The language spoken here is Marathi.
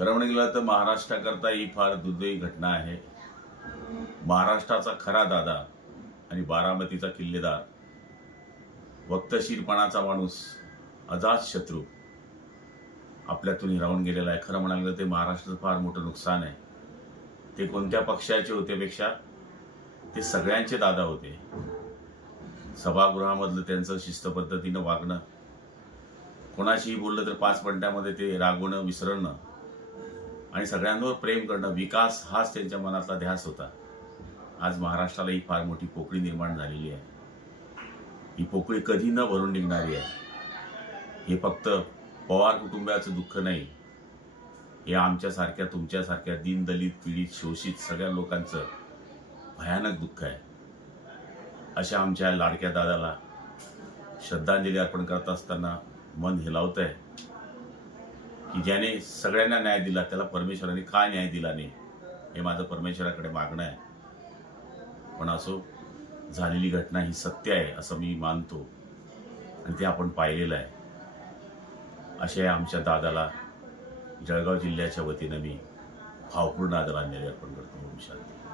खरं म्हणून गेलं तर महाराष्ट्राकरता ही फार दुर्दैवी घटना आहे. महाराष्ट्राचा खरा दादा आणि बारामतीचा किल्लेदार, वक्तशीरपणाचा माणूस, अजात शत्रू आपल्यातून हिरावून गेलेला आहे. खरं म्हणाल ते महाराष्ट्राचं फार मोठं नुकसान आहे. ते कोणत्या पक्षाचे होते पेक्षा ते सगळ्यांचे दादा होते. सभागृहामधलं त्यांचं शिस्त पद्धतीनं वागणं, कोणाशीही बोललं तर 5 मिनिटांमध्ये ते रागवणं, विसरणं आणि सगळ्यांवर प्रेम करणं, विकास हाच त्यांच्या मनातला ध्यास होता. आज महाराष्ट्राला ही फार मोठी पोकळी निर्माण झालेली आहे. ही पोकळी कधी न भरून निघणारी आहे. हे फक्त पवार कुटुंबाचं दुःख नाही, हे आमच्यासारख्या, तुमच्यासारख्या दीनदलित, पीडित, शोषित सगळ्या लोकांचं भयानक दुःख आहे. अशा आमच्या लाडक्या दादाला श्रद्धांजली अर्पण करत असताना मन हेलावतंय की ज्याने सगळ्यांना न्याय दिला त्याला परमेश्वराने का न्याय दिला नाही, हे माझं परमेश्वराकडे मागणं आहे. पण असो, झालेली घटना ही सत्य आहे असं मी मानतो आणि ते आपण पाहिलेलं आहे. अशा आमच्या दादाला जळगाव जिल्ह्याच्या वतीनं मी भावपूर्ण आदरांजली अर्पण करतो. ओम शांती.